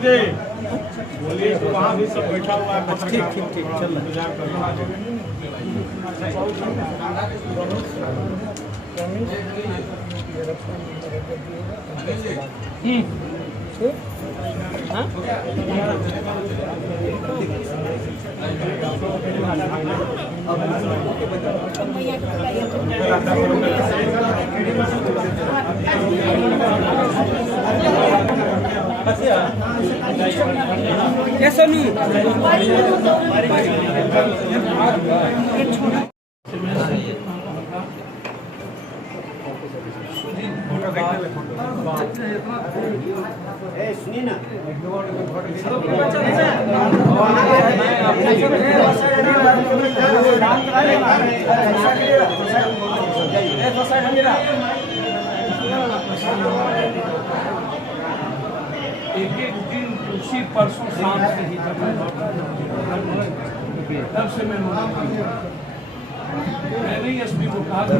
जी बोलिए तो वहाँ भी सब बैठा हुआ है। ठीक ठीक ठीक चल ऐसा नहीं सुनिए ना एक एक दिन उसी परसों शाम से ही तब से मैंने एसपी को कहा कि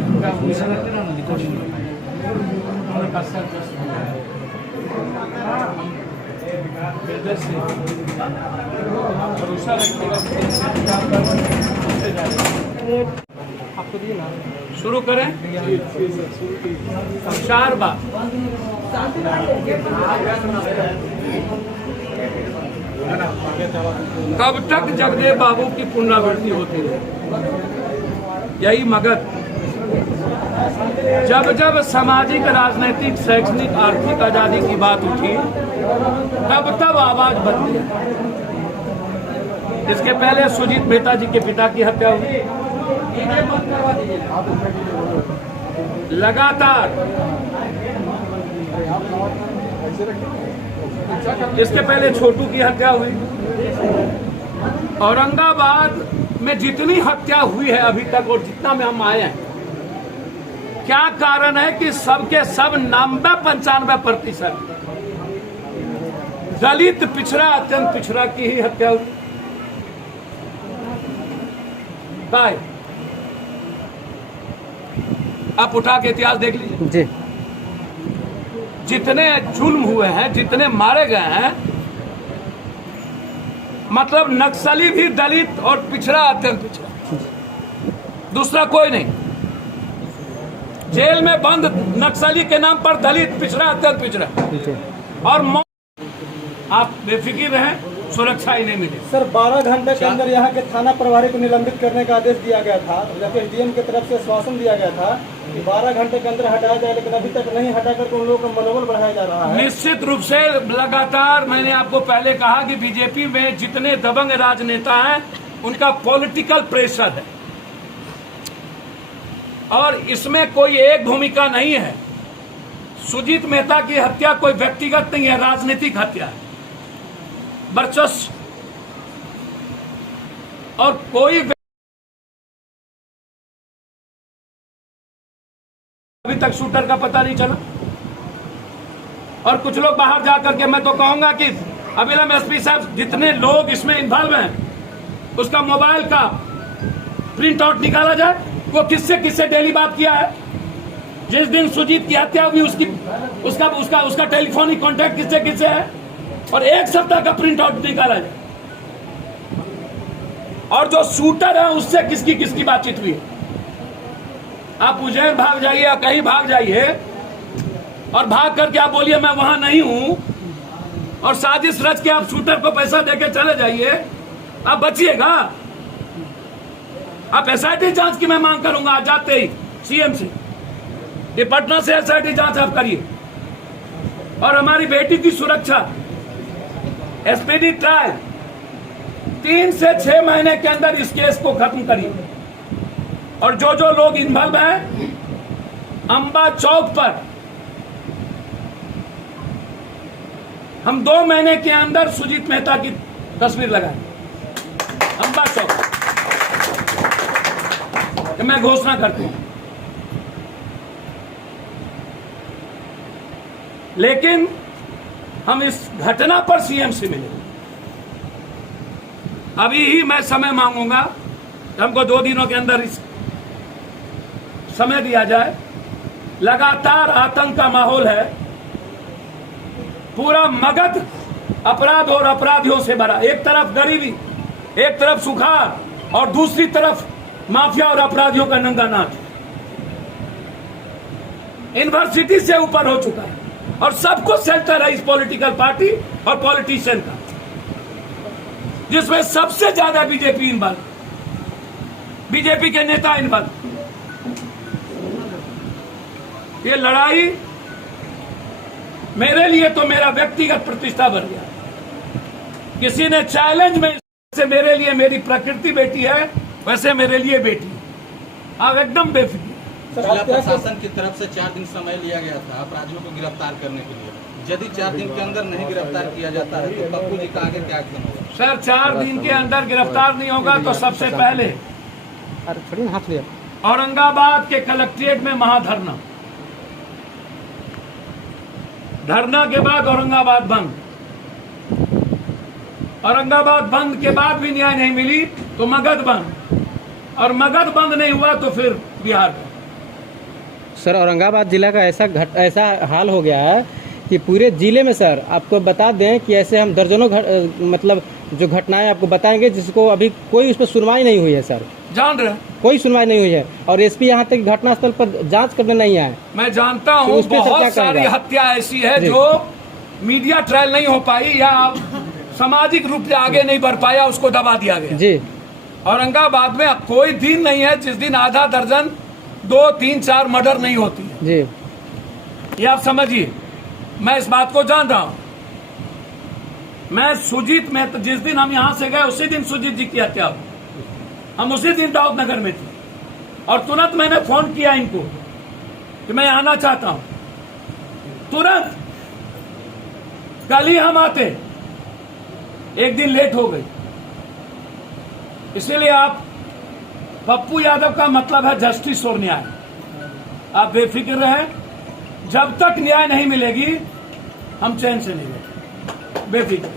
उनका सर दस्त हो गया से भरोसा रखिएगा आपको दिए ना शुरू करें 4 बार कब तक जगदेव बाबू की पुनरावृत्ति होती है? यही मगध जब जब सामाजिक, राजनीतिक, शैक्षणिक, आर्थिक आजादी की बात उठी तब तब आवाज बदली। इसके पहले सुजीत मेहता जी के पिता की हत्या हुई, लगातार। इसके पहले छोटू की हत्या हुई। औरंगाबाद में जितनी हत्या हुई है अभी तक और जितना में हम आए हैं, क्या कारण है कि सबके सब 90-95% दलित, पिछड़ा, अत्यंत पिछड़ा की ही हत्या हुई। आप उठा के इतिहास देख लीजिए जी। जितने जुल्म हुए हैं, जितने मारे गए हैं, मतलब नक्सली भी दलित और पिछड़ा, अत्यंत पिछड़ा, दूसरा कोई नहीं। जेल में बंद नक्सली के नाम पर दलित, पिछड़ा, अत्यंत पिछड़ा। और आप बेफिक्र रहें, सुरक्षा ही नहीं मिली। सर 12 घंटे के अंदर यहाँ के थाना प्रभारी को निलंबित करने का आदेश दिया गया था, जबकि एसडीएम की तरफ से आश्वासन दिया गया था कि 12 घंटे के अंदर हटाया जाए, लेकिन अभी तक नहीं हटा करके उन लोगों का मनोबल बढ़ाया जा रहा है। निश्चित रूप से लगातार मैंने आपको पहले कहा कि बीजेपी में जितने दबंग राजनेता हैं उनका पॉलिटिकल प्रेशर है और इसमें कोई एक भूमिका नहीं है। सुजीत मेहता की हत्या कोई व्यक्तिगत नहीं है, राजनीतिक हत्या है, वर्चस्व। और कोई अभी तक शूटर का पता नहीं चला। और कुछ लोग बाहर जाकर के, मैं तो कहूंगा कि अभिनव एसपी साहब, जितने लोग इसमें इन्वॉल्व हैं उसका मोबाइल का प्रिंट आउट निकाला जाए, वो किससे किससे डेली बात किया है। जिस दिन सुजीत की हत्या हुई उसका टेलीफोनिक कांटेक्ट किससे किससे है, और एक सप्ताह का प्रिंट आउट निकाला जाए। और जो शूटर है उससे किसकी किसकी बातचीत हुई है। आप उज्जैन भाग जाइए या कहीं भाग जाइए और भाग करके आप बोलिए मैं वहां नहीं हूं, और साजिश रच के आप शूटर को पैसा देके चले जाइए, आप बचिएगा। आप एसआईटी जांच की मैं मांग करूंगा आज जाते ही सीएम से, ये पटना से एसआईटी जांच आप करिए। और हमारी बेटी की सुरक्षा, एसपीडी ट्रायल 3 से 6 महीने के अंदर इस केस को खत्म करिए। और जो जो लोग इन्वॉल्व हैं, अंबा चौक पर हम 2 महीने के अंदर सुजीत मेहता की तस्वीर लगाए, अंबा चौक। मैं घोषणा करती हूं। लेकिन हम इस घटना पर सीएम से मिले। अभी ही मैं समय मांगूंगा, हमको 2 दिनों के अंदर इस समय दिया जाए। लगातार आतंक का माहौल है, पूरा मगध अपराध और अपराधियों से भरा। एक तरफ गरीबी, एक तरफ सुखाड़ और दूसरी तरफ माफिया और अपराधियों का नंगा नाच। यूनिवर्सिटी से ऊपर हो चुका है और सबको सेंटर है इस पॉलिटिकल पार्टी और पॉलिटिशियन का, जिसमें सबसे ज्यादा बीजेपी इन्वॉल्व, बीजेपी के नेता इन्वॉल्व। ये लड़ाई मेरे लिए तो मेरा व्यक्तिगत प्रतिष्ठा बन गया। किसी ने चैलेंज में से मेरे लिए मेरी प्रकृति बेटी है, वैसे मेरे लिए बेटी। आप एकदम बेफिक्र। जिला प्रशासन की तरफ से 4 दिन समय लिया गया था अपराधियों को गिरफ्तार करने के लिए। यदि 4 दिन के अंदर नहीं गिरफ्तार किया जाता है तो पप्पू जी का आगे क्या एक्शन होगा? सर, 4 दिन के अंदर गिरफ्तार नहीं होगा तो सबसे पहले औरंगाबाद के कलेक्ट्रेट में महाधरना, धरना के बाद औरंगाबाद बंद, औरंगाबाद बंद के बाद भी न्याय नहीं मिली तो मगध बंद, और मगध बंद नहीं हुआ तो फिर बिहार बंद। सर, औरंगाबाद जिला का ऐसा हाल हो गया है कि पूरे जिले में सर आपको बता दें कि ऐसे हम दर्जनों मतलब जो घटनाएं आपको बताएंगे जिसको अभी कोई उस पर सुनवाई नहीं हुई है सर। जान रहे, कोई सुनवाई नहीं हुई है और एसपी यहाँ तक घटनास्थल पर जांच करने नहीं आए। मैं जानता हूँ बहुत सारी हत्या ऐसी है जो मीडिया ट्रायल नहीं हो पाई या सामाजिक रूप से आगे नहीं बढ़ पाया, उसको दबा दिया गया जी। औरंगाबाद में कोई दिन नहीं है जिस दिन आधा दर्जन 2, 3, 4 मर्डर नहीं होती है जी। ये आप समझिए, मैं इस बात को जान रहा हूं। मैं सुजीत में तो जिस दिन हम यहां से गए उसी दिन सुजीत जी की हत्या हुई। हम उसी दिन दाऊद नगर में थे और तुरंत मैंने फोन किया इनको कि मैं आना चाहता हूं। तुरंत कल ही हम आते, एक दिन लेट हो गई। इसीलिए आप, पप्पू यादव का मतलब है जस्टिस और न्याय। आप बेफिक्र रहें, जब तक न्याय नहीं मिलेगी हम चैन से नहीं बैठे, बेफिक्र।